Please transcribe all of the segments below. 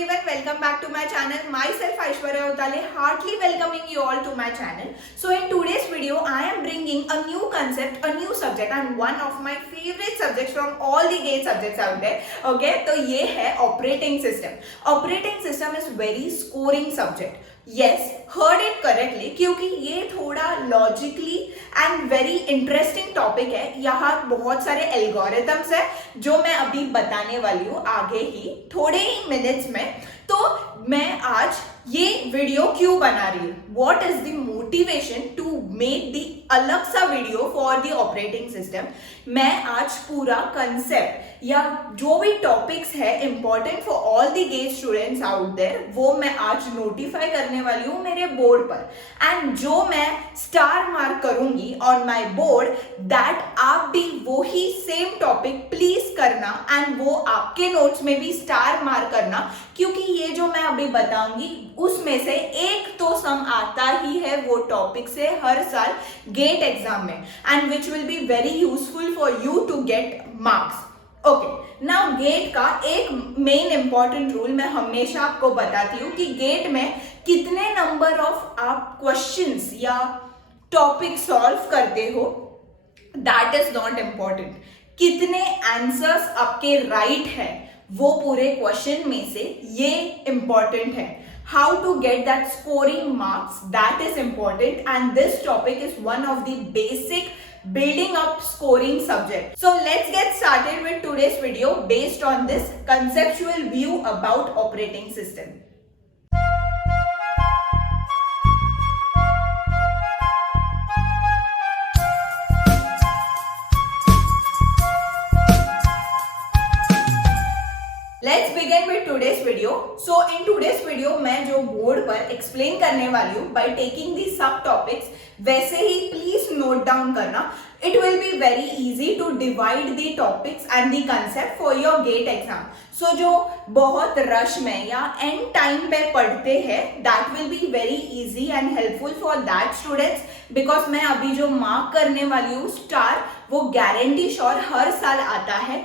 everyone, welcome back to my channel. Myself Aishwarya Utale, heartily welcoming you all to my channel. So in today's video, I am bringing a new concept, a new subject and one of my favorite subjects from all the GATE subjects out there. Okay, तो ये है operating system. Operating system is very scoring subject. Yes, heard it correctly क्योंकि ये थोड़ा logically and very interesting topic है. यहाँ बहुत सारे algorithms है जो मैं अभी बताने वाली हूँ आगे ही थोड़े ही मिनट्स में. तो मैं आज ये वीडियो क्यों बना रही हूँ, what is the motivation to make the अलग सा video for the operating system. मैं आज पूरा कंसेप्ट या जो भी टॉपिक्स है important for all the GATE students out there वो मैं आज नोटिफाई करने वाली हूँ मेरे बोर्ड पर. एंड जो मैं स्टार मार्क करूंगी ऑन माई बोर्ड दैट आप भी वो ही सेम टॉपिक प्लीज करना एंड वो आपके नोट्स में भी स्टार मार्क करना, क्योंकि ये जो मैं अभी बताऊंगी उसमें से एक तो सम आता ही है वो टॉपिक से हर साल गेट एग्जाम में and which will be very useful for you to get marks. Okay, now GATE का एक मेन इंपॉर्टेंट रूल मैं हमेशा आपको बताती हूँ कि गेट में कितने नंबर ऑफ आप क्वेश्चंस या टॉपिक सॉल्व करते हो दैट इज नॉट इम्पॉर्टेंट. कितने आंसर्स आपके राइट है वो पूरे क्वेश्चन में से ये इंपॉर्टेंट है. How to get that scoring marks that is important and this topic is one of the basic building up scoring subject. So let's get started with today's video based on this conceptual view about operating system. Let's begin with today's video. So in today's video मैं जो board पर explain करने वाली हूँ by taking the सब topics वैसे ही please note down करना. It will be very easy to divide the topics and the concept for your GATE exam. So जो बहुत रश में या एंड टाइम पे पढ़ते हैं that will be very easy and helpful for that students, because मैं अभी जो मार्क करने वाली हूँ स्टार वो गारंटी श्योर हर साल आता है.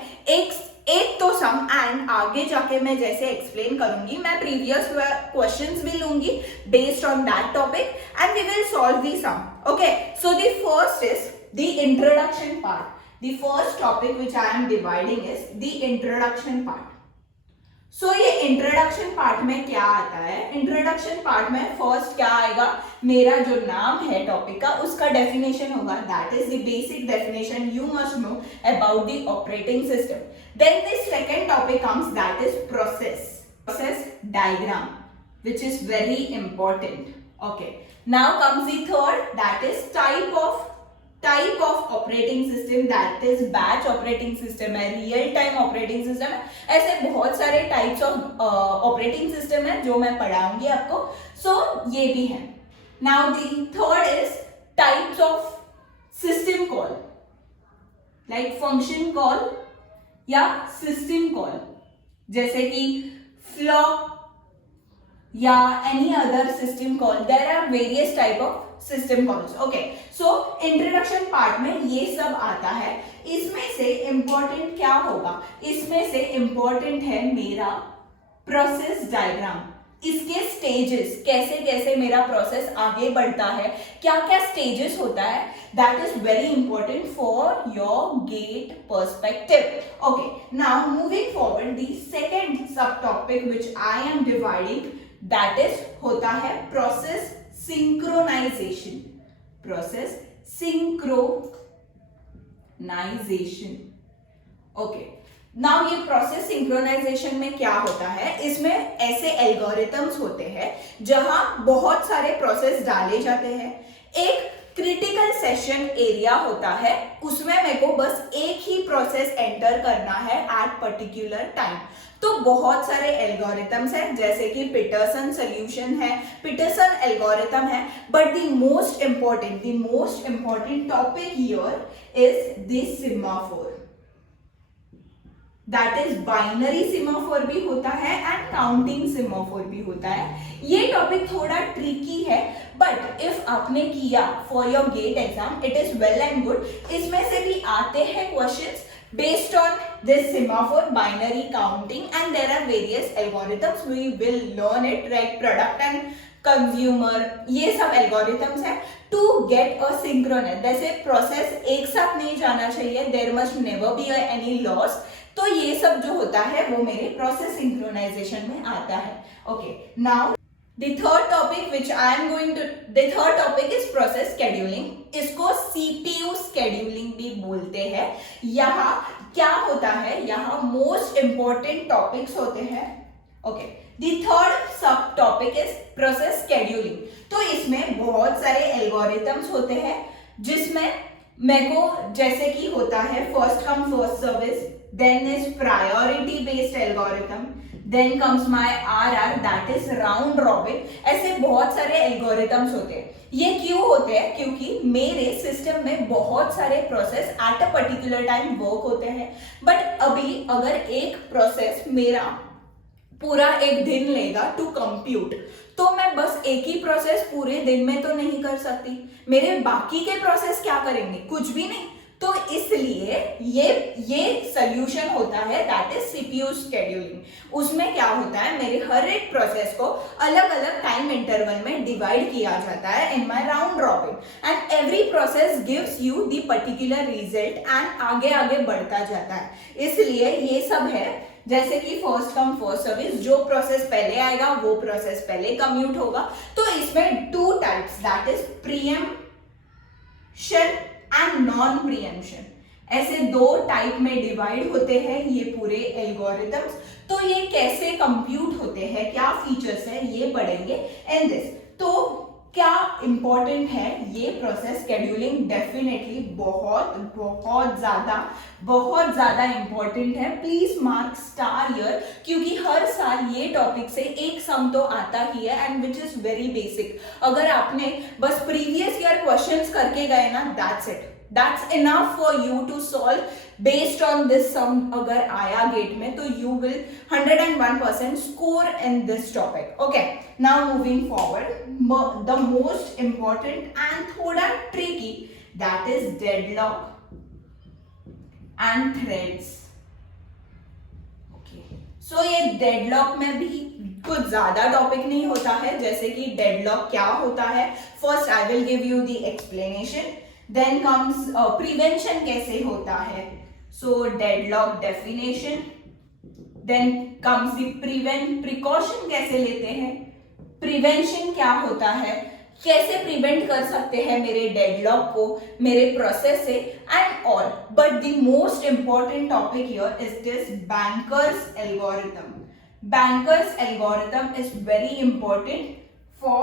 एक तो सम एंड आगे जाके मैं जैसे एक्सप्लेन करूंगी मैं प्रीवियस क्वेश्चंस भी लूंगी based on that topic and we will solve the sum. Okay, so the first is the introduction part. The first topic which I am dividing is the introduction part. So ये introduction part में क्या आता है? Introduction part में first क्या आएगा, मेरा जो नाम है टॉपिक का उसका डेफिनेशन होगा. That is the basic definition you must know about the operating system. Then the second topic comes, that is process diagram, which is very important. Okay, now comes the third, that is type of operating system, that is batch operating system है, real time operating system है. ऐसे बहुत सारे types of operating system है जो मैं पढ़ाऊंगी आपको. So ये भी है. Now the third is types of system call, like function call या सिस्टम कॉल, जैसे कि फ्लॉप या any other system call. There are various type of system calls. Okay, so introduction part में ये सब आता है. इसमें से इंपॉर्टेंट क्या होगा, इसमें से इंपॉर्टेंट है मेरा प्रोसेस डायग्राम. इसके स्टेजेस, कैसे कैसे मेरा प्रोसेस आगे बढ़ता है, क्या क्या स्टेजेस होता है, that is very important for your GATE perspective. Okay, now moving forward the second sub topic which I am dividing, that is होता है process synchronisation. Process synchronisation. Okay, now ये प्रोसेस सिंक्रोनाइजेशन में क्या होता है, इसमें ऐसे एल्गोरिथम्स होते हैं जहां बहुत सारे प्रोसेस डाले जाते हैं. एक क्रिटिकल सेशन एरिया होता है, उसमें मेरे को बस एक ही प्रोसेस एंटर करना है एट पर्टिकुलर टाइम. तो बहुत सारे एल्गोरिथम्स हैं जैसे कि पीटरसन सॉल्यूशन है, पीटरसन एल्गोरिथम है, but the most important topic here is the semaphore. That is binary semaphore भी होता है एंड काउंटिंग सेमाफोर भी होता है. ये टॉपिक थोड़ा ट्रिकी है बट इफ आपने किया for your GATE exam it is well and good. इसमें से भी आते हैं questions based on this semaphore binary counting, and there are various algorithms. We will learn it, like product and consumer, ये सब algorithms हैं टू गेट अ सिंक्रोनस. जैसे process एक साथ नहीं जाना चाहिए, there must never be any loss. तो ये सब जो होता है वो मेरे प्रोसेस सिंक्रोनाइजेशन में आता है. Okay, now the third topic which I am going to, the third topic is process scheduling. इसको CPU scheduling भी बोलते हैं. यहाँ क्या होता है, यहाँ most important topics होते हैं. Okay, the third sub topic is process scheduling. तो इसमें बहुत सारे एल्गोरिथम्स होते हैं जिसमें मेरे को जैसे कि होता है first come first service, then is priority based algorithm, then comes my RR that is round robin. ऐसे बहुत सारे एल्गोरिथम्स होते हैं. ये क्यों होते हैं? क्योंकि मेरे सिस्टम में बहुत सारे process at a particular time work होते हैं. बट अभी अगर एक प्रोसेस मेरा पूरा एक दिन लेगा टू कंप्यूट, तो मैं बस एक ही प्रोसेस पूरे दिन में तो नहीं कर सकती. मेरे बाकी के प्रोसेस क्या करेंगे? कुछ भी नहीं. तो इसलिए ये सोल्यूशन होता है दैट इज सीपीयू शेड्यूलिंग. उसमें क्या होता है, मेरे हर एक प्रोसेस को अलग अलग टाइम इंटरवल में डिवाइड किया जाता है in my round robin, and every process gives you the particular result and आगे आगे बढ़ता जाता है. इसलिए ये सब है जैसे कि फर्स्ट कम फर्स्ट सर्विस, जो प्रोसेस पहले आएगा वो प्रोसेस पहले कम्यूट होगा. तो इसमें two types that is preemption and non preemption, ऐसे दो टाइप में डिवाइड होते हैं ये पूरे एल्गोरिथम्स. तो ये कैसे कंप्यूट होते हैं, क्या फीचर्स है, ये पढ़ेंगे इन दिस. तो क्या इंपॉर्टेंट है ये प्रोसेस शेड्यूलिंग? डेफिनेटली बहुत बहुत ज्यादा इंपॉर्टेंट है. प्लीज मार्क स्टार हियर, क्योंकि हर साल ये टॉपिक से एक सम तो आता ही है and which is very basic. अगर आपने बस प्रीवियस ईयर क्वेश्चंस करके गए ना, that's it, that's enough for you to solve based on this sum. अगर आया गेट में तो you will 101% score in this topic. Okay, now moving forward, the most important and थोड़ा tricky, that is deadlock and threads. Okay, so ये deadlock में भी कुछ ज्यादा टॉपिक नहीं होता है. जैसे कि deadlock क्या होता है, first I will give you the explanation. Then comes prevention कैसे होता है, so deadlock definition. Then comes the precaution कैसे लेते हैं, prevention क्या होता है, कैसे prevent कर सकते हैं मेरे deadlock को मेरे process से, and all. But the most important topic here is this Banker's algorithm. Banker's algorithm is very important for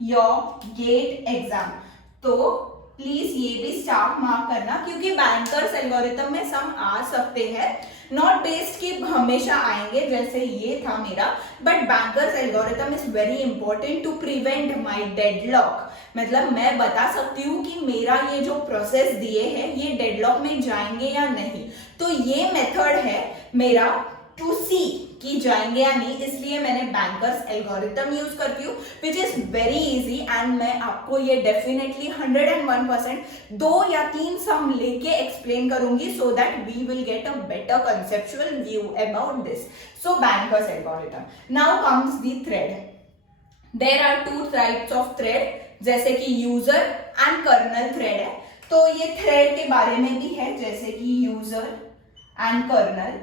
your GATE exam. तो प्लीज ये भी स्टार मार्क करना, क्योंकि बैंकर्स एल्गोरिथम में सम आ सकते हैं, नॉट बेस्ड कि हमेशा आएंगे जैसे ये था मेरा, but banker's algorithm is very important to prevent my deadlock. मतलब मैं बता सकती हूँ कि मेरा ये जो प्रोसेस दिए हैं ये डेडलॉक में जाएंगे या नहीं. तो ये मेथड है मेरा टू सी कि जाएंगे या नहीं, इसलिए मैंने बैंकर्स एल्गोरिथम यूज करती हूँ which is very easy. And मैं आपको ये डेफिनेटली 101% 2 या 3 सम लेके एक्सप्लेन करूंगी so that we will get a better conceptual view about this. So banker's algorithm. Now comes the thread. There are 2 types of thread, जैसे कि यूजर एंड कर्नल थ्रेड है. तो ये थ्रेड के बारे में भी है, जैसे कि यूजर एंड कर्नल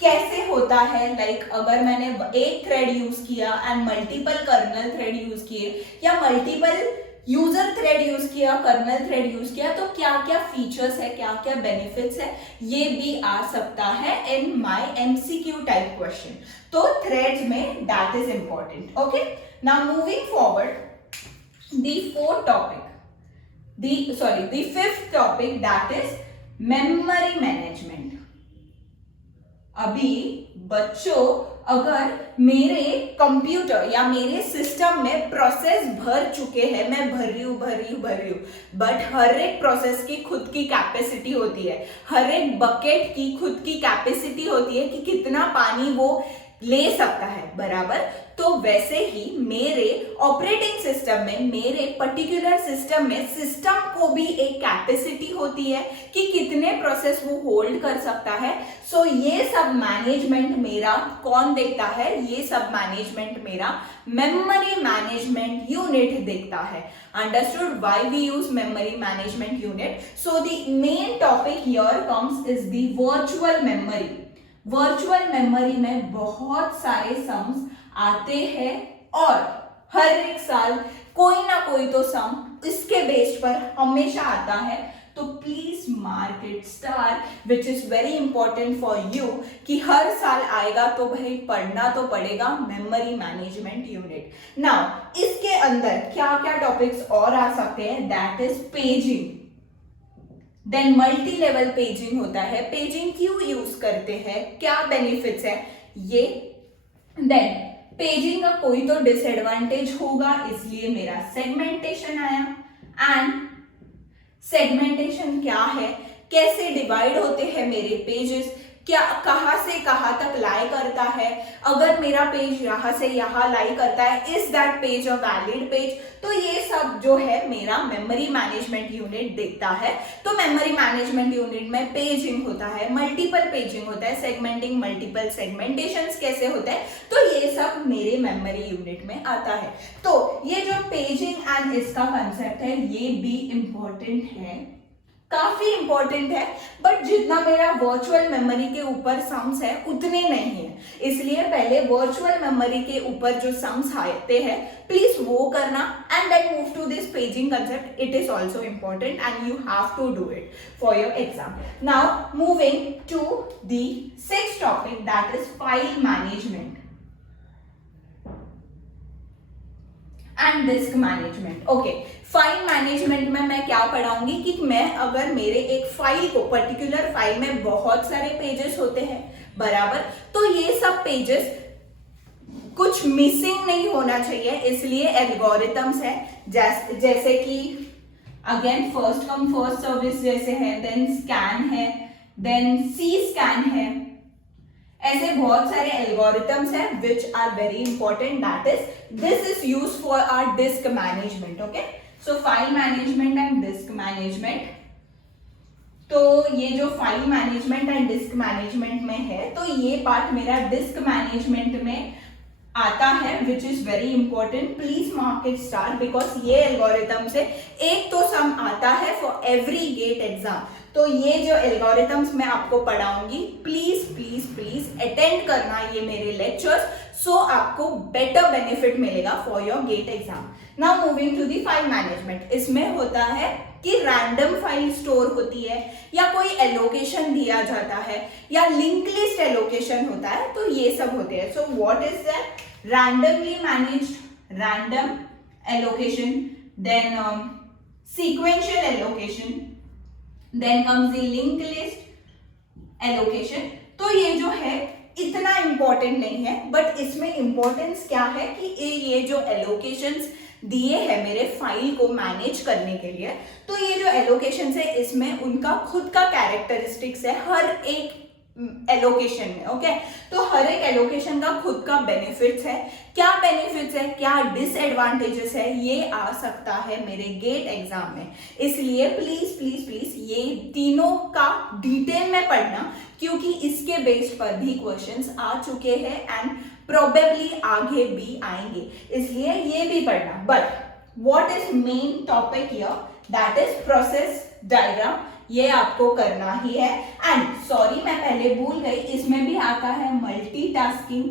कैसे होता है. लाइक अगर मैंने एक थ्रेड यूज किया and multiple kernel thread use किए, या मल्टीपल यूजर थ्रेड यूज किया, कर्नल थ्रेड यूज किया, तो क्या क्या फीचर्स है, क्या क्या बेनिफिट्स है, ये भी आ सकता है in my MCQ type question. तो थ्रेड्स में that is important. Okay, now moving forward, the fourth topic, the fifth topic, that is memory management. अभी बच्चों अगर मेरे कंप्यूटर या मेरे सिस्टम में प्रोसेस भर चुके हैं, मैं भर रही हूँ, बट हर एक प्रोसेस की खुद की कैपेसिटी होती है, हर एक बकेट की खुद की कैपेसिटी होती है कि कितना पानी वो ले सकता है, बराबर। तो वैसे ही मेरे ऑपरेटिंग सिस्टम में, मेरे पर्टिकुलर सिस्टम में, सिस्टम को भी एक कैपेसिटी होती है कि कितने प्रोसेस वो होल्ड कर सकता है। सो ये सब मैनेजमेंट मेरा कौन देखता है? ये सब मैनेजमेंट मेरा मेमोरी मैनेजमेंट यूनिट देखता है। Understood why we use memory management unit? So the main topic here comes is the virtual memory. Virtual memory में बहुत सारे सम्स आते हैं और हर एक साल कोई ना कोई तो सम इसके बेस पर हमेशा आता है। तो please mark it star, which is very important for you कि हर साल आएगा तो भाई पढ़ना तो पड़ेगा मेमोरी मैनेजमेंट यूनिट। नाउ इसके अंदर क्या क्या टॉपिक्स और आ सकते हैं? That is paging, then multi level paging होता है। पेजिंग क्यों यूज करते हैं, क्या बेनिफिट्स है ये, देन पेजिंग का कोई तो डिसएडवांटेज होगा, इसलिए मेरा सेगमेंटेशन आया। एंड सेगमेंटेशन क्या है, कैसे डिवाइड होते हैं मेरे पेजेस, क्या कहां से कहां तक लाई करता है, अगर मेरा पेज यहां से यहां लाई करता है, is that page a valid page? तो ये सब जो है मेरा मेमोरी मैनेजमेंट यूनिट देखता है। तो मेमोरी मैनेजमेंट यूनिट में पेजिंग होता है, मल्टीपल पेजिंग होता है, सेगमेंटिंग, मल्टीपल सेगमेंटेशंस कैसे होते हैं, तो ये सब मेरे मेमोरी यूनिट में आता है। तो ये जो पेजिंग एंड इसका कंसेप्ट है ये भी इंपॉर्टेंट है, काफी इंपॉर्टेंट है, बट जितना मेरा वर्चुअल मेमोरी के ऊपर सम्स है उतने नहीं है, इसलिए पहले वर्चुअल मेमोरी के ऊपर जो सम्स आते हैं प्लीज वो करना and then move to this paging concept. It is also important and you have to do it for your exam. Now moving to the sixth topic, that is file management and disk management. Okay, file management में मैं क्या पढ़ाऊंगी कि मैं अगर मेरे एक file को, particular file में बहुत सारे पेजेस होते हैं, बराबर, तो ये सब पेजेस कुछ मिसिंग नहीं होना चाहिए, इसलिए एल्गोरिथम्स है जैसे कि again first come first service जैसे है, देन स्कैन है, देन सी स्कैन है, ऐसे बहुत सारे एल्गोरिथम्स हैं which are very important. That is this is used for our disk management. Okay, so file management and disk management. तो ये जो file management and disk management में है, तो ये पार्ट मेरा डिस्क मैनेजमेंट में आता है, which is very important. Please mark it star, because ये एल्गोरिथम से एक तो सम आता है फॉर एवरी गेट एग्जाम। तो ये जो एल्गोरिथम्स मैं आपको पढ़ाऊंगी, प्लीज प्लीज प्लीज अटेंड करना ये मेरे लेक्चर्स, सो आपको बेटर बेनिफिट मिलेगा for your GATE exam. Now moving to the file management. इसमें होता है कि रैंडम फाइल स्टोर होती है, या कोई एलोकेशन दिया जाता है, या लिंक लिस्ट एलोकेशन होता है, तो ये सब होते हैं। So what is that? Randomly managed random allocation, then sequential allocation, then comes the link list allocation. तो ये जो है इतना इंपॉर्टेंट नहीं है, बट इसमें इंपॉर्टेंस क्या है कि ये जो एलोकेशंस दिए हैं मेरे फाइल को मैनेज करने के लिए, तो ये जो एलोकेशंस है इसमें उनका खुद का कैरेक्टरिस्टिक्स है हर एक एलोकेशन में। ओके, तो हर एक एलोकेशन का खुद का बेनिफिट्स है, क्या बेनिफिट्स है, क्या डिसएडवांटेजेस है, ये आ सकता है मेरे गेट एग्जाम में। इसलिए प्लीज प्लीज प्लीज ये तीनों का डिटेल में पढ़ना, क्योंकि इसके बेस पर भी क्वेश्चंस आ चुके हैं एंड प्रोबेबली आगे भी आएंगे, इसलिए ये भी पढ़ना। But what is main topic here, that is process diagram, ये आपको करना ही है। एंड सॉरी मैं पहले भूल गई, इसमें भी आता है multitasking,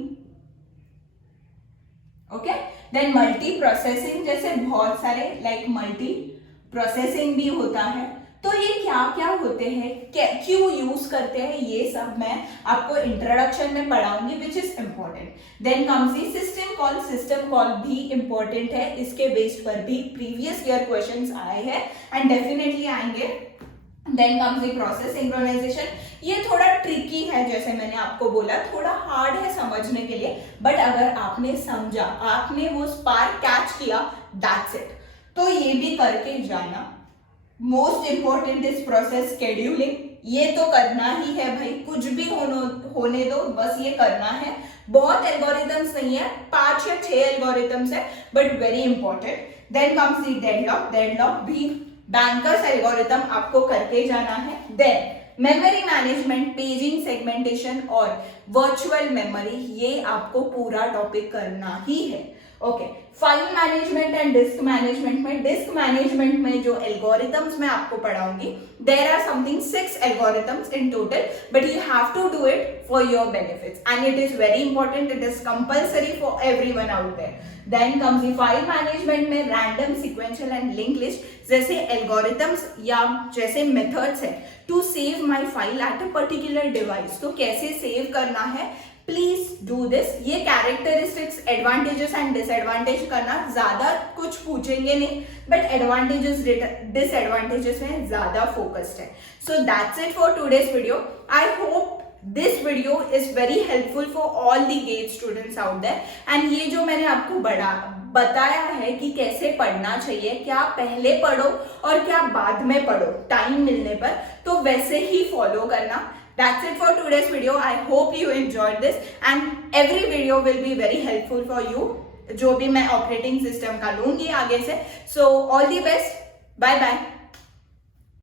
okay, then multi processing, जैसे बहुत सारे लाइक मल्टी प्रोसेसिंग भी होता है। तो ये क्या क्या होते हैं, क्यों यूज करते हैं, ये सब मैं आपको इंट्रोडक्शन में पढ़ाऊंगी, which is important. Then comes the system call. System call भी इंपॉर्टेंट है, इसके बेस्ड पर भी प्रीवियस ईयर क्वेश्चंस आए हैं एंड डेफिनेटली आएंगे। Then comes the process synchronization. ये थोड़ा ट्रिकी है, जैसे मैंने आपको बोला, थोड़ा हार्ड है समझने के लिए, बट अगर आपने समझा, आपने वो स्पार्क कैच किया, दैट्स इट। तो ये भी करके जाना। Most important is process scheduling, ये तो करना ही है भाई, कुछ भी होने दो, बस ये करना है। बहुत एल्गोरिथम्स नहीं है, 5 या 6 एल्गोरिथम्स है, but very important. Then comes the deadlock. Deadlock भी बैंकर्स एल्गोरिथम आपको करके जाना है। Then memory management, paging, segmentation और वर्चुअल मेमोरी, ये आपको पूरा टॉपिक करना ही है। Okay, file management and disk management में, डिस्क मैनेजमेंट में जो एल्गोरिथम्स मैं आपको पढ़ाऊंगी, there are something 6 algorithms in total, but you have to do it for your benefits and it is very important, it is compulsory for everyone out there. Then comes the file management में random, sequential and link list जैसे algorithms या जैसे methods है to save my file at a particular device, तो कैसे save करना है, please do this. ये कैरेक्टरिस्टिक्स, एडवांटेजेस एंड डिसएडवांटेज करना, ज्यादा कुछ पूछेंगे नहीं, बट एडवांटेजेस डिसएडवांटेजेस में ज्यादा फोकस्ड है। So that's it for today's video. I hope this video is very helpful for all the GATE students out there, and ये जो मैंने आपको बताया है कि कैसे पढ़ना चाहिए, क्या पहले पढ़ो और क्या बाद में पढ़ो टाइम मिलने पर, तो वैसे ही फॉलो करना। That's it for today's video. I hope you enjoyed this and every video will be very helpful for you, जो भी मैं ऑपरेटिंग सिस्टम का लूंगी आगे से। So all the best. Bye bye.